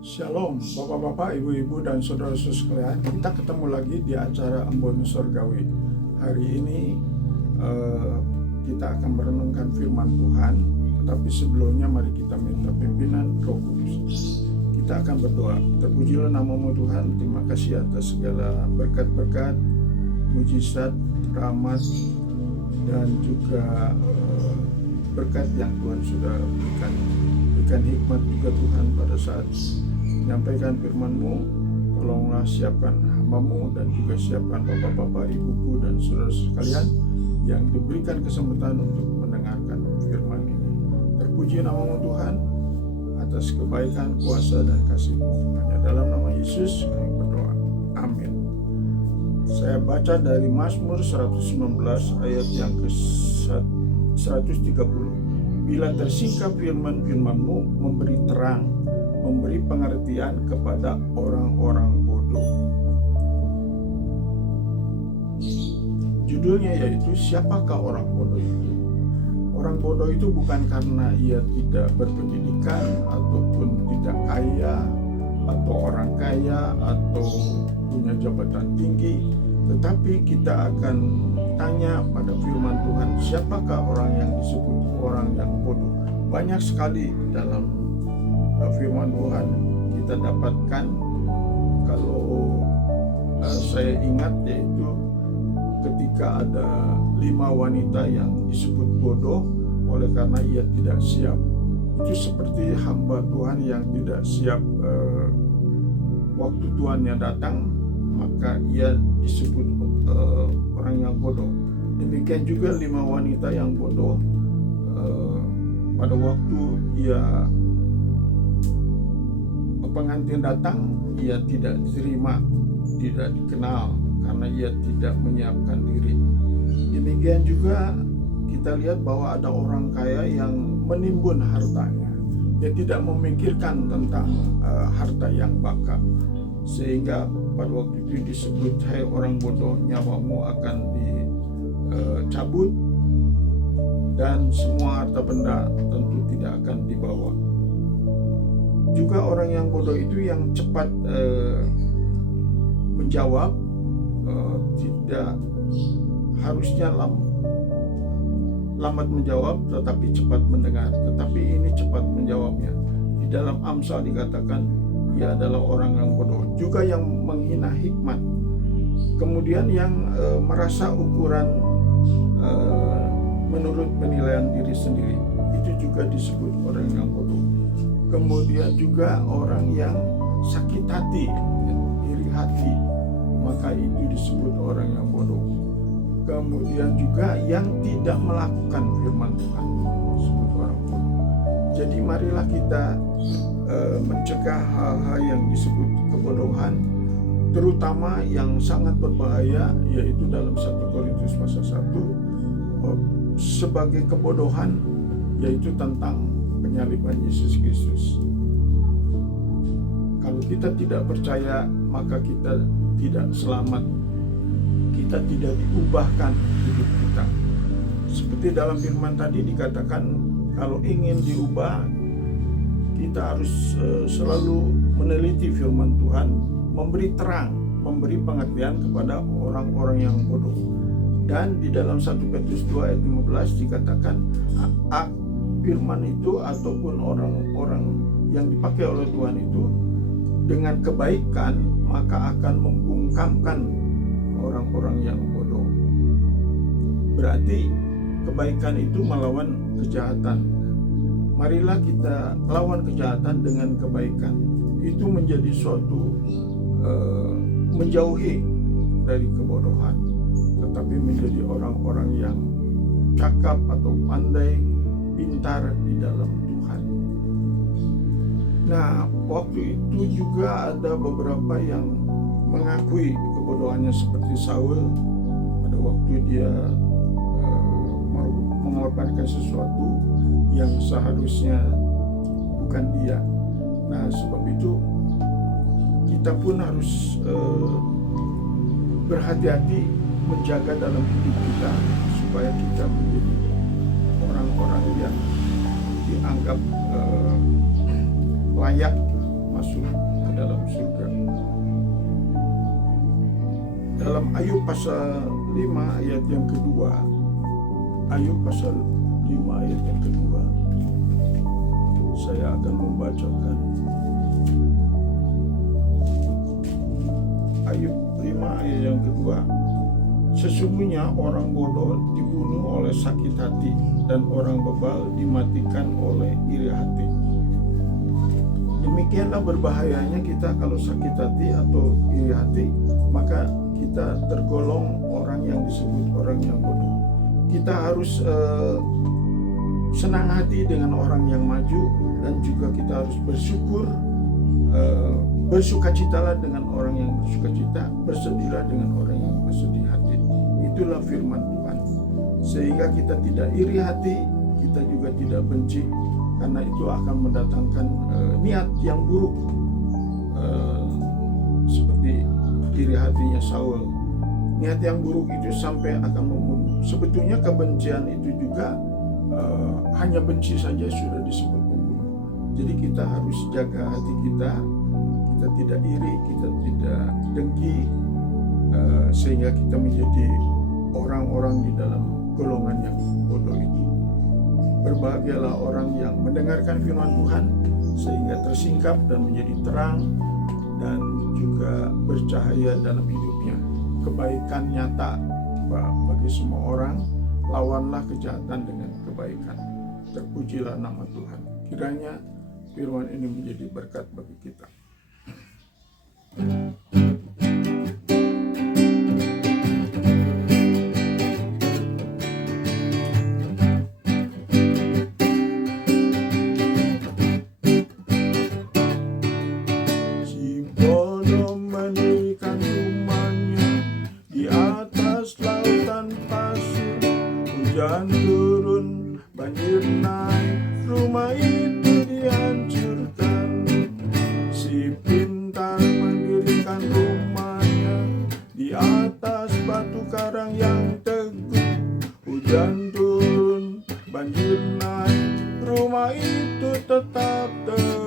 Shalom, Bapak-bapak, Ibu-ibu, dan saudara-saudara sekalian. Kita ketemu lagi di acara Embon Surgawi. Hari ini kita akan merenungkan firman Tuhan. Tetapi sebelumnya mari kita minta pimpinan Roh Kudus. Kita akan berdoa. Terpujilah nama-Mu Tuhan. Terima kasih atas segala berkat-berkat, mujizat, rahmat, dan juga berkat yang Tuhan sudah berikan. Berikan hikmat juga Tuhan pada saat menyampaikan firman-Mu. Tolonglah siapkan hamba-Mu dan juga siapkan bapak-bapak, ibuku, dan saudara sekalian yang diberikan kesempatan untuk mendengarkan firman ini. Terpuji nama-Mu Tuhan atas kebaikan, kuasa, dan kasih-Mu. Hanya dalam nama Yesus kami berdoa. Amin. Saya baca dari Mazmur 119 ayat yang ke-130. Bila tersingkap firman-Mu, memberi terang, memberi pengertian kepada orang-orang bodoh. Judulnya yaitu siapakah orang bodoh itu? Orang bodoh itu bukan karena ia tidak berpendidikan ataupun tidak kaya atau orang kaya atau punya jabatan tinggi, tetapi kita akan tanya pada firman Tuhan, siapakah orang yang disebut orang yang bodoh? Banyak sekali dalam firman Tuhan kita dapatkan. Kalau saya ingat, yaitu ketika ada 5 wanita yang disebut bodoh oleh karena ia tidak siap. Itu seperti hamba Tuhan yang tidak siap. Waktu Tuhannya datang, maka ia disebut orang yang bodoh. Demikian juga 5 wanita yang bodoh, pada waktu ia pengantin datang, ia tidak diterima, tidak dikenal karena ia tidak menyiapkan diri. Demikian juga kita lihat bahwa ada orang kaya yang menimbun hartanya. Dia tidak memikirkan tentang harta yang bakal, sehingga pada waktu itu disebut, hai orang bodoh, nyawamu akan dicabut dan semua harta benda tentu tidak akan dibawa. Juga orang yang bodoh itu yang cepat menjawab, tidak harusnya lambat menjawab tetapi cepat mendengar, tetapi ini cepat menjawabnya. Di dalam Amsal dikatakan ia adalah orang yang bodoh. Juga yang menghina hikmat, kemudian yang merasa ukuran menurut penilaian diri sendiri, itu juga disebut orang yang bodoh. Kemudian juga orang yang sakit hati, iri hati, maka itu disebut orang yang bodoh. Kemudian juga yang tidak melakukan firman Tuhan, disebut orang bodoh. Jadi marilah kita mencegah hal-hal yang disebut kebodohan, terutama yang sangat berbahaya, yaitu dalam 1 Korintus pasal 1 sebagai kebodohan, yaitu tentang penyaliban Yesus Kristus. Kalau kita tidak percaya, maka kita tidak selamat, kita tidak diubahkan hidup kita. Seperti dalam firman tadi dikatakan, kalau ingin diubah, kita harus selalu meneliti firman Tuhan, memberi terang, memberi pengertian kepada orang-orang yang bodoh. Dan di dalam 1 Petrus 2 ayat 15 dikatakan, firman itu ataupun orang-orang yang dipakai oleh Tuhan itu dengan kebaikan maka akan membungkamkan orang-orang yang bodoh. Berarti kebaikan itu melawan kejahatan. Marilah kita lawan kejahatan dengan kebaikan. Itu menjadi suatu menjauhi dari kebodohan, tetapi menjadi orang-orang yang cakap atau pandai, pintar di dalam Tuhan. Nah, waktu itu juga ada beberapa yang mengakui kebodohannya, seperti Saul pada waktu dia mengorbankan sesuatu yang seharusnya bukan dia. Nah, sebab itu kita pun harus berhati-hati menjaga dalam hidup kita supaya kita menjadi orang-orang yang dianggap layak masuk ke dalam surga. Dalam Ayub pasal 5 ayat yang kedua, Ayub pasal 5 ayat yang kedua, saya akan membacakan. Ayub 5 ayat yang kedua. Sesungguhnya orang bodoh dibunuh oleh sakit hati, dan orang bebal dimatikan oleh iri hati. Demikianlah berbahayanya kita kalau sakit hati atau iri hati, maka kita tergolong orang yang disebut orang yang bodoh. Kita harus senang hati dengan orang yang maju, dan juga kita harus bersyukur, bersukacitalah dengan orang yang bersukacita, bersedihlah dengan orang yang bersedih hati. Itulah firman Tuhan. Sehingga kita tidak iri hati, kita juga tidak benci, karena itu akan mendatangkan niat yang buruk, seperti iri hatinya Saul. Niat yang buruk itu sampai akan membunuh. Sebetulnya kebencian itu juga hanya benci saja sudah disebut pembunuh. Jadi kita harus jaga hati kita tidak iri, kita tidak dengki, sehingga kita menjadi orang-orang di dalam golongan yang bodoh itu. Berbahagialah orang yang mendengarkan firman Tuhan sehingga tersingkap dan menjadi terang dan juga bercahaya dalam hidupnya. Kebaikan nyata bagi semua orang. Lawanlah kejahatan dengan kebaikan. Terpujilah nama Tuhan. Kiranya firman ini menjadi berkat bagi kita. Hujan turun, banjir naik, rumah itu dihancurkan. Si pintar mendirikan rumahnya di atas batu karang yang teguh. Hujan turun, banjir naik, rumah itu tetap teguh.